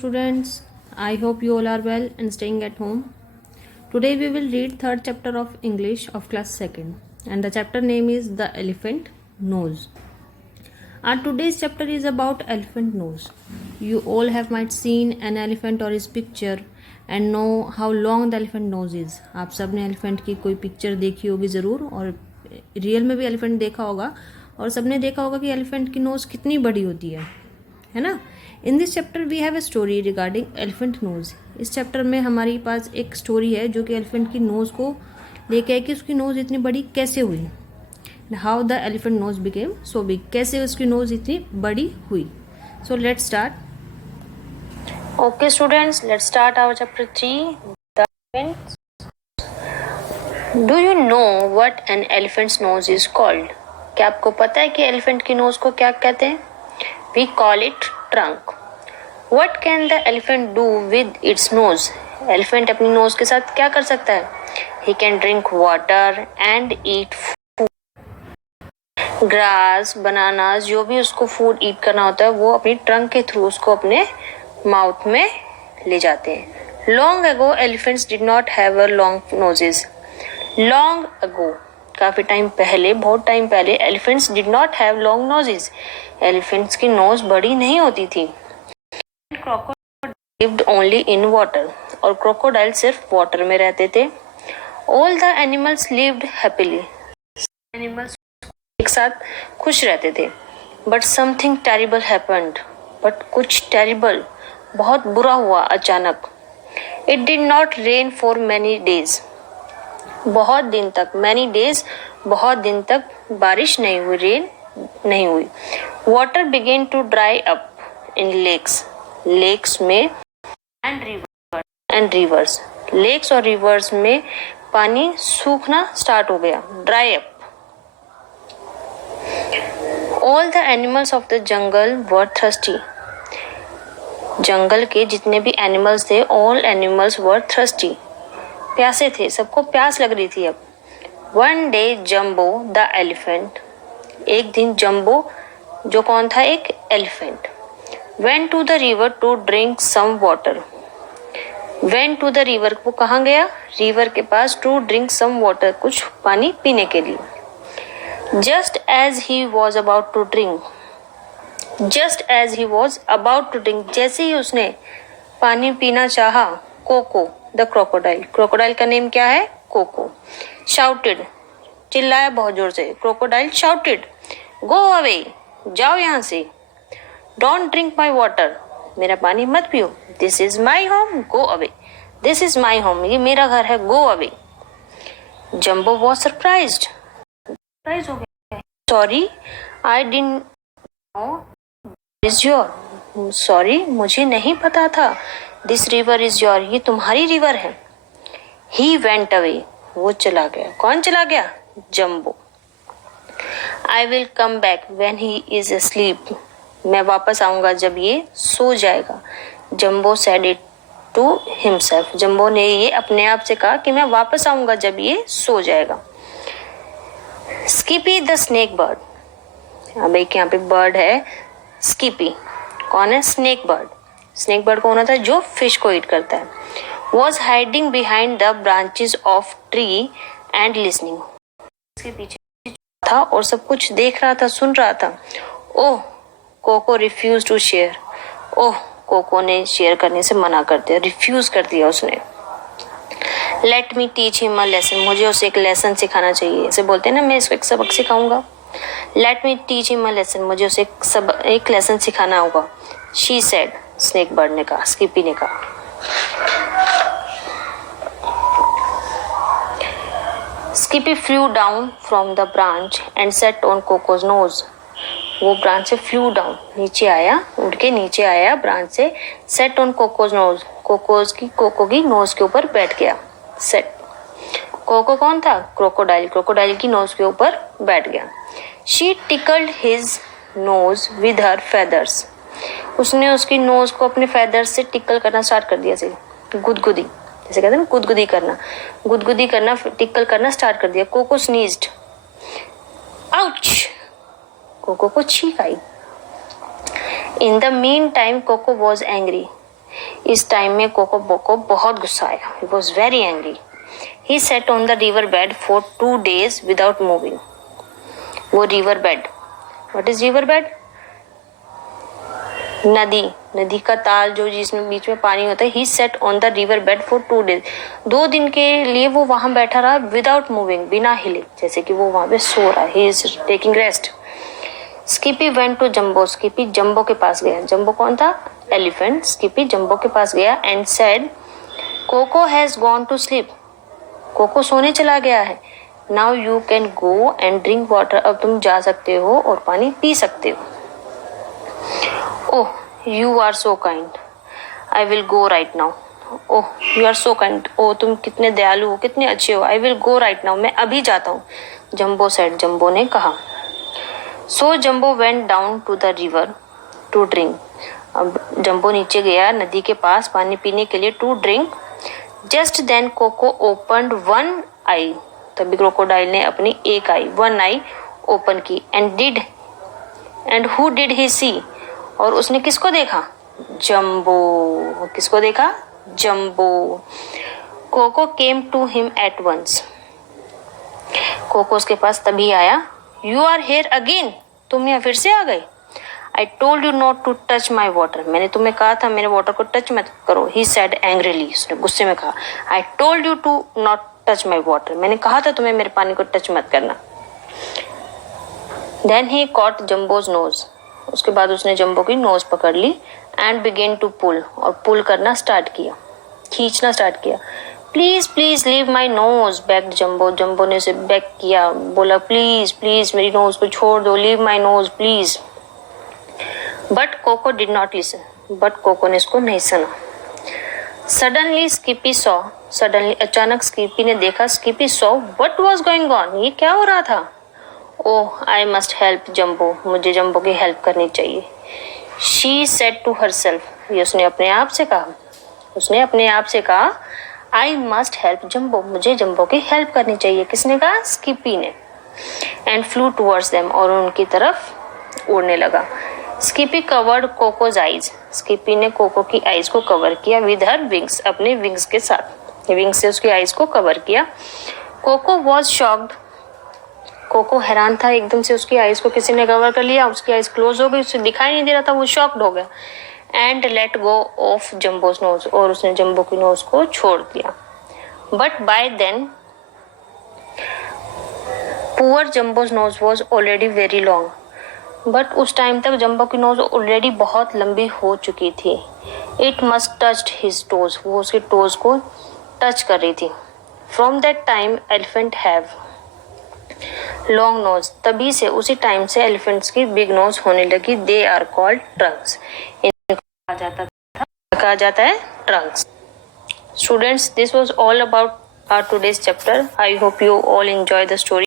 Students, I hope you all are well and staying at home. Today we will read third chapter of English of class 2nd and the chapter name is The Elephant Nose. Our today's chapter is about elephant nose. You all have might seen an elephant or his picture and know how long the elephant nose is. आप सब ने elephant की कोई picture देखी होगी ज़रूर और real में भी elephant देखा होगा और सबने देखा होगा कि elephant की nose कितनी बड़ी होती है ना. In this chapter we have a story regarding elephant nose. इस चैप्टर में हमारे पास एक स्टोरी है जो कि एलिफेंट की नोज़ को लेके है कि उसकी नोज़ इतनी बड़ी कैसे हुई. How the elephant nose became so big. कैसे उसकी नोज़ इतनी बड़ी हुई. So let's start. Okay students, let's start our chapter 3 the elephant. Do you know what an elephant's nose is called. क्या आपको पता है कि एलिफेंट की नोज़ को क्या कहते हैं. We call it trunk. What can the elephant do with its nose? Elephant अपनी nose के साथ क्या कर सकता है. He can drink water and eat food. Grass, bananas, जो भी उसको food eat करना होता है वो अपनी trunk के through उसको अपने mouth में ले जाते हैं. Long ago, elephants did not have a long noses. Long ago, काफी टाइम पहले, बहुत टाइम पहले elephants did not have long noses. Elephants की nose बड़ी नहीं होती थी. Crocodile lived only in water. और crocodile सिर्फ water में रहते थे. All the animals lived happily. Animals एक साथ खुश रहते थे. But something terrible happened. But कुछ terrible, बहुत बुरा हुआ अचानक. It did not rain for many days. बहुत दिन तक, many days, बहुत दिन तक बारिश नहीं हुई, rain नहीं हुई. Water began to dry up in lakes. Lakes में एंड रिवर्स. लेक्स और रिवर्स में पानी सूखना स्टार्ट हो गया. Dry up. All the animals of the jungle were thirsty. जंगल के जितने भी एनिमल्स थे, ऑल एनिमल्स वर थर्स्टी. प्यासे थे, सबको प्यास लग रही थी अब. One day jumbo the elephant. एक दिन जम्बो, जो कौन था, एक elephant, went to the river to drink some water. went to the river, वो कहाँ गया, रिवर के पास, to drink some water, कुछ पानी पीने के लिए. just as he was about to drink, just as he was about to drink, जैसे ही उसने पानी पीना चाहा, कोको द क्रोकोडाइल, क्रोकोडाइल का नेम क्या है, कोको, shouted, चिल्लाया बहुत जोर से. क्रोकोडाइल shouted, go away, जाओ यहाँ से. Don't drink my water. मेरा पानी मत पियो. This is my home. Go away. This is my home. ये मेरा घर है. Go away. Jumbo was surprised. Surprise हो गया. Sorry, I didn't know this is your. Sorry, मुझे नहीं पता था. This river is your. ये तुम्हारी रिवर है. He went away. वो चला गया. कौन चला गया, जम्बो. I will come back when he is asleep. मैं वापस आऊंगा जब ये सो जाएगा. जम्बो सेड इट टू हिमसेल्फ. जम्बो ने ये अपने आप से कहा कि मैं वापस आऊंगा जब ये सो जाएगा. स्कीपी द स्नेक बर्ड. अब एक यहाँ पे बर्ड है स्कीपी. कौन है, स्नेक बर्ड. स्नेक बर्ड कौन होता है, जो फिश को ईट करता है. Was hiding behind the branches of tree and listening. उसके पीछे था और सब कुछ देख रहा था, सुन रहा था. Oh, Coco refuse to share. Oh, Coco ने शेयर करने से मना कर दिया, रिफ्यूज कर दिया उसने. Let me teach him a lesson. मुझे उसे एक लेसन सिखाना चाहिए. इसे बोलते हैं ना, मैं इसको एक सबक सिखाऊंगा. Late me teach him a lesson. मुझे उसे एक लेसन सिखाना होगा. She said. स्नेक बर्ड ने कहा, स्कीपी ने कहा. Skippy flew down from the branch and sat on Coco's nose. वो ब्रांच से फ्लू डाउन, नीचे आया, उड़ के नीचे आया ब्रांच से. Sat on Coco's nose. Coco की नोज के ऊपर बैठ गया. सेट. कोको कौन था, क्रोकोडाइल. क्रोकोडाइल की नोज के ऊपर बैठ गया. She tickled his nose with her feathers. उसने उसकी नोज को अपने फेदर्स से टिकल करना स्टार्ट कर दिया. से गुदगुदी, जैसे कहते हैं ना, गुदगुदी करना, गुदगुदी करना, टिकल करना स्टार्ट कर दिया. कोको स्नीज्ड. आउच. कोको को छींक आई. In the meantime Coco was angry. इस टाइम में कोको को बहुत गुस्सा आया. He was very angry. He sat on the river bed for 2 days without moving. वो river bed. What is river bed? नदी का ताल जो जिसमें बीच में पानी होता है. He sat on the river bed for 2 days. 2 दिन के लिए वो वहां बैठा रहा without moving, बिना हिले, जैसे कि वो वहां पे सो रहा है. He is taking rest. Skippy went to Jumbo. Skippy जम्बो के पास गया. जम्बो कौन था? एलिफेंट. Skippy जम्बो के पास गया and said, Coco has gone to sleep. Coco सोने चला गया है. Now you can go and drink water. अब तुम जा सकते हो और पानी पी सकते हो. Oh, you are so kind. I will go right now. Oh, you are so kind. Oh, तुम कितने दयालु हो, कितने अच्छे हो. I will go right now. मैं अभी जाता हूँ. जम्बो said. जम्बो ने कहा. So Jumbo went down to the river to drink. अब जम्बो नीचे गया नदी के पास पानी पीने के लिए to drink. Just then Coco opened one eye. तभी क्रोकोडाइल ने अपनी एक आई, one eye open की. And who did he see? और उसने किसको देखा? जम्बो. किसको देखा? Jumbo. Coco came to him at once. Coco उसके पास तभी आया. You are here again. तुम यहाँ फिर से आ गए. I told you not to touch my water. मैंने तुम्हें कहा था मेरे वाटर को टच मत करो. He said angrily. उसने गुस्से में कहा. I told you to not touch my water. मैंने कहा था तुम्हें मेरे पानी को टच मत करना. Then he caught Jumbo's nose. उसके बाद उसने जम्बो की नोज पकड़ ली and began to pull. और पुल करना स्टार्ट किया, खींचना स्टार्ट किया. Please please leave my knows, begged जम्बो. जम्बो ने उसे बेग किया, बोला प्लीज प्लीज मेरी नोज को छोड़ दो, leave my nose please. But Coco did not listen. But Coco ने इसको नहीं सुना. Suddenly Skippy saw. सडनली अचानक स्किपी ने देखा. Skippy saw what was going on. ये क्या हो रहा था? Oh I must help Jumbo. मुझे जम्बो की हेल्प करनी चाहिए. She said to herself. ये उसने अपने आप से कहा. उसने अपने आप से कहा आई मस्ट हेल्प जम्बो. मुझे जम्बो की हेल्प करनी चाहिए. किसने कहा? स्किपी ने. And flew towards them. और उनकी तरफ उड़ने लगा. Skippy covered Coco's eyes. Skippy ने कोको की आईज को कवर किया विद हर विंग्स. अपने विंग्स के साथ विंग्स से उसकी आईज को कवर किया. Cocoa was shocked. कोको हैरान था. एकदम से उसकी आईज को किसी ने कवर कर लिया. उसकी आईज क्लोज हो गई. उसे दिखाई नहीं दे रहा था. वो शॉक्ड हो गया. And let go of Jumbo's nose. और उसने जम्बो की नोज को छोड़ दिया. But by then poor Jumbo's nose was already very long. But उस टाइम तक जम्बो की नोज ऑलरेडी बहुत लंबी हो चुकी थी. It must touched his toes. वो उसके टोज को टच कर रही थी. From that time elephant have long nose. तभी से उसी टाइम से एलिफेंट्स की बिग नोज होने लगी. They are called trunks. इनको कहा जाता है trunks. Students, this was all about our today's chapter. I hope you all enjoy the story.